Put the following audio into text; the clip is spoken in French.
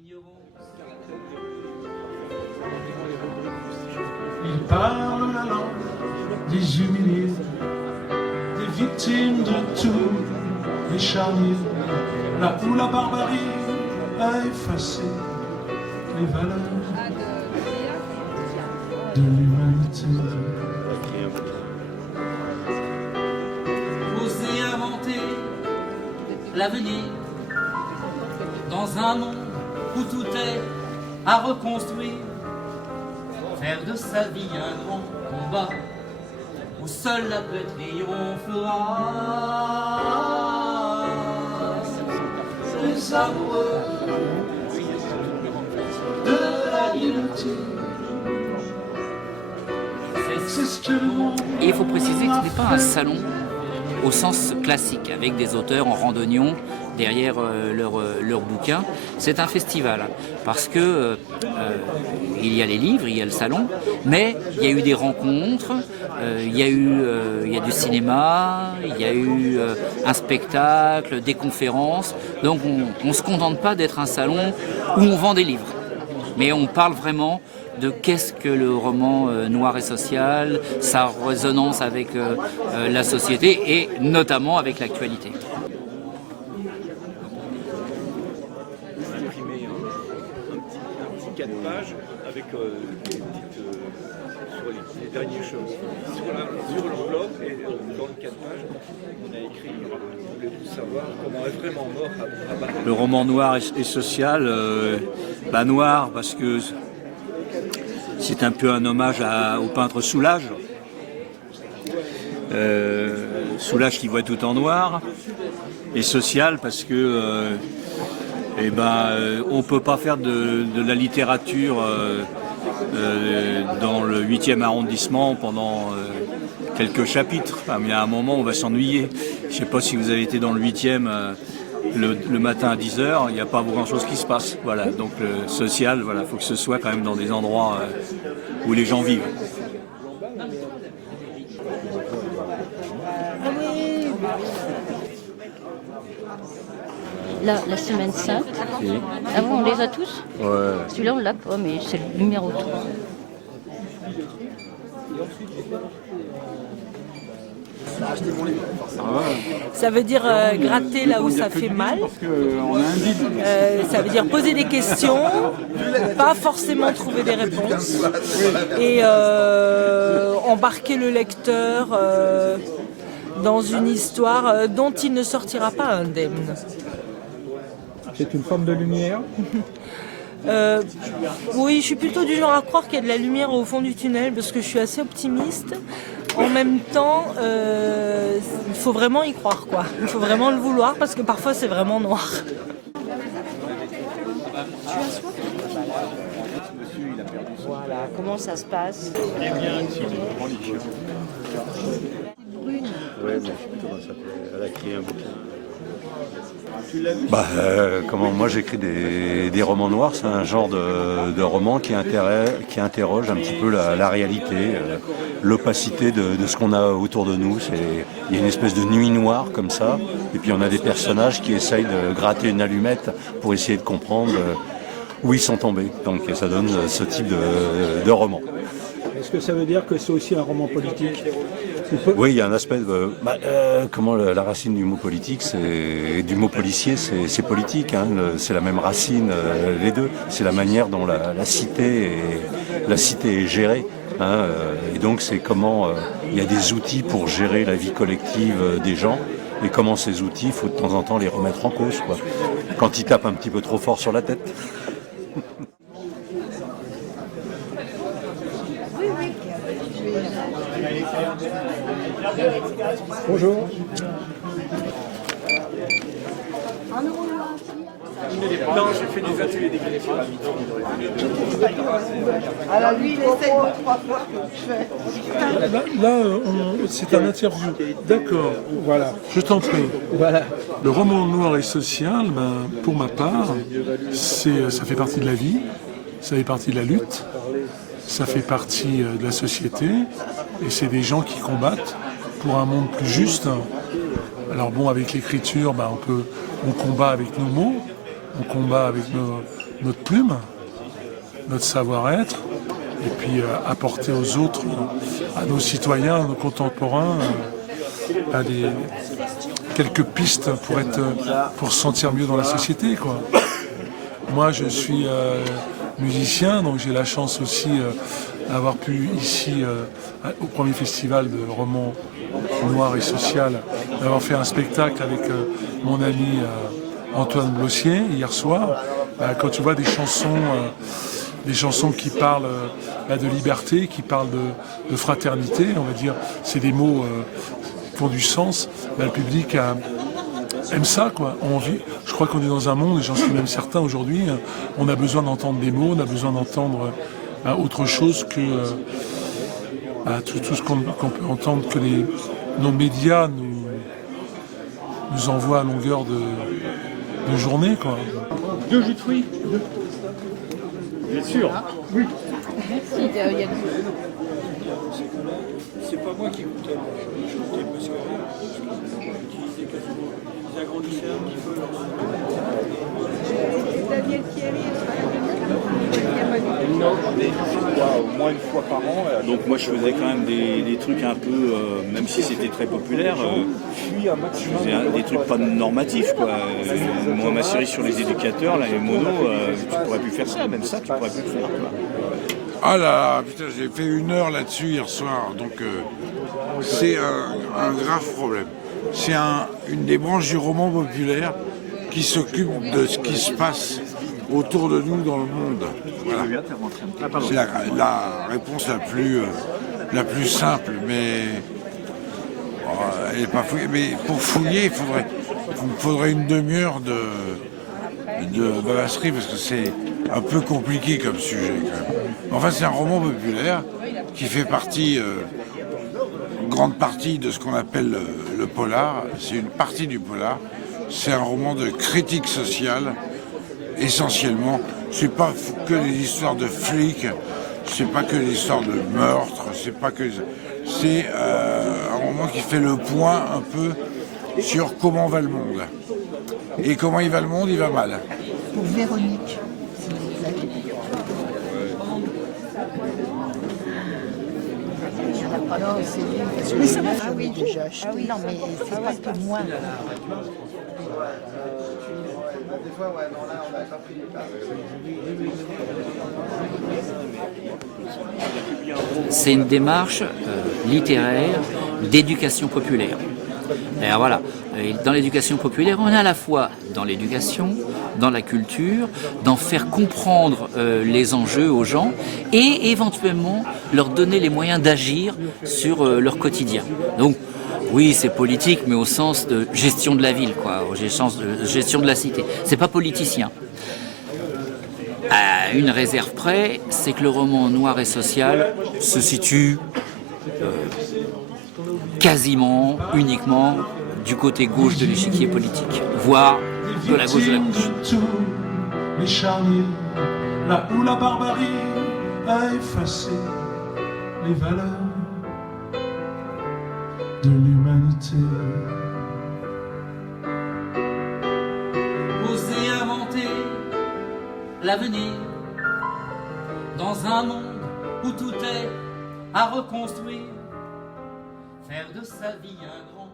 Il parle la langue des humiliés, des victimes de tous les charniers, là où la barbarie a effacé les valeurs de l'humanité. Oser inventer l'avenir dans un monde où tout est à reconstruire. Faire de sa vie un grand combat où seule la paix triomphera. Les amoureux de la liberté. C'est ce que le monde. Et il faut préciser que ce n'est pas un salon au sens classique, avec des auteurs en randonnion derrière leurs bouquins. C'est un festival, parce que il y a les livres, il y a le salon, mais il y a eu des rencontres, il y a du cinéma, il y a eu un spectacle, des conférences. Donc on ne se contente pas d'être un salon où on vend des livres, mais on parle vraiment de qu'est-ce que le roman noir et social, sa résonance avec la société et notamment avec l'actualité. Un petit 4 pages avec des petites, sur les dernières choses. Sur l'enveloppe et dans le 4 pages, on a écrit voulez-vous savoir comment est vraiment mort à Bataille. Le roman noir et social, noir parce que c'est un peu un hommage au peintre Soulages. Soulages qui voit tout en noir. Et social parce que on ne peut pas faire de la littérature dans le 8e arrondissement pendant quelques chapitres. Enfin, il y a un moment où on va s'ennuyer. Je ne sais pas si vous avez été dans le 8e le matin à 10h, il n'y a pas grand-chose qui se passe. Voilà. Donc le social, il faut que ce soit quand même dans des endroits où les gens vivent. La Semaine Sainte. Oui. Ah bon, on les a tous? Ouais. Celui-là, on l'a pas, mais c'est le numéro 3. Ça veut dire gratter là où ça fait mal. Ça veut dire poser des questions, pas forcément trouver des réponses. Et embarquer le lecteur dans une histoire dont il ne sortira pas indemne. C'est une forme de lumière. Oui, je suis plutôt du genre à croire qu'il y a de la lumière au fond du tunnel parce que je suis assez optimiste. En même temps, il faut vraiment y croire, quoi. Il faut vraiment le vouloir parce que parfois c'est vraiment noir. Voilà, comment ça se passe? Brune. Oui, mais je sais plus comment ça s'appelle. Elle a écrit un bouquin. Moi j'écris des romans noirs, c'est un genre de roman qui interroge un petit peu la réalité, l'opacité de ce qu'on a autour de nous. Il y a une espèce de nuit noire comme ça, et puis on a des personnages qui essayent de gratter une allumette pour essayer de comprendre où ils sont tombés. Donc ça donne ce type de roman. Est-ce que ça veut dire que c'est aussi un roman politique? Oui, il y a un aspect de... la racine du mot politique, du mot policier, c'est politique. Hein, c'est la même racine, les deux. C'est la manière dont la cité est gérée. Hein, et donc c'est comment il y a des outils pour gérer la vie collective des gens. Et comment ces outils, il faut de temps en temps les remettre en cause, quoi. Quand ils tapent un petit peu trop fort sur la tête. Bonjour. Non, j'ai fait des ateliers d'écriture à midi. Alors lui, il essaye 2-3 fois que je fais. Là, c'est un interview. D'accord. Voilà. Je t'en prie. Voilà. Le roman noir et social, pour ma part, ça fait partie de la vie, ça fait partie de la lutte, ça fait partie de la société, et c'est des gens qui combattent pour un monde plus juste. Alors bon, avec l'écriture, on combat avec nos mots, on combat avec notre plume, notre savoir-être, et puis apporter aux autres, à nos citoyens, à nos contemporains, quelques pistes pour se sentir mieux dans la société, quoi. Moi, je suis musicien, donc j'ai la chance aussi d'avoir pu ici, au premier festival de roman noir et social, d'avoir fait un spectacle avec mon ami Antoine Blossier hier soir. Quand tu vois des chansons qui parlent de liberté, qui parlent de fraternité, on va dire, c'est des mots qui ont du sens, le public aime ça, quoi. Je crois qu'on est dans un monde, et j'en suis même certain aujourd'hui, on a besoin d'entendre des mots, on a besoin d'entendre autre chose que tout ce qu'on peut entendre, que nos médias nous envoient à longueur de journée, quoi. 2 jus de fruits. Bien sûr. Oui. C'est pas moi qui goûtais, je goûtais parce que j'utilisais quasiment, ils agrandissaient un petit peu leur Daniel Thierry, Au moins une fois par an. Donc moi je faisais quand même des trucs un peu, même si c'était très populaire, je faisais des trucs pas normatifs, quoi. Moi ma série sur les éducateurs, là, les monos, tu pourrais plus faire ça, même ça tu pourrais plus le faire, quoi. Ah là là, putain, j'ai fait 1 heure là-dessus hier soir, donc c'est un grave problème. C'est une des branches du roman populaire qui s'occupe de ce qui se passe autour de nous dans le monde. Voilà. C'est la réponse la plus simple, mais elle n'est pas fouillée. Mais pour fouiller, il faudrait 1 demi-heure de bavasserie parce que c'est un peu compliqué comme sujet, quand même. Enfin, c'est un roman populaire qui fait partie, une grande partie de ce qu'on appelle le polar. C'est une partie du polar. C'est un roman de critique sociale, essentiellement. C'est pas que des histoires de flics, c'est pas que des histoires de meurtres, c'est un roman qui fait le point un peu sur comment va le monde. Et comment il va le monde, il va mal. pour Véronique. Mais ça m'a fait oui, déjà acheté. Ah oui, non, mais c'est pas que moi. C'est une démarche littéraire d'éducation populaire. Alors voilà, dans l'éducation populaire, on est à la fois dans l'éducation, dans la culture, d'en faire comprendre les enjeux aux gens et éventuellement leur donner les moyens d'agir sur leur quotidien. Donc oui, c'est politique, mais au sens de gestion de la ville, quoi, au sens de gestion de la cité. C'est pas politicien. À une réserve près, c'est que le roman noir et social se situe quasiment, uniquement du côté gauche de l'échiquier politique, voire de la gauche de la gauche. Les charniers, là où la barbarie a effacé les valeurs de l'humanité. Oser inventer l'avenir dans un monde où tout est à reconstruire, faire de sa vie un grand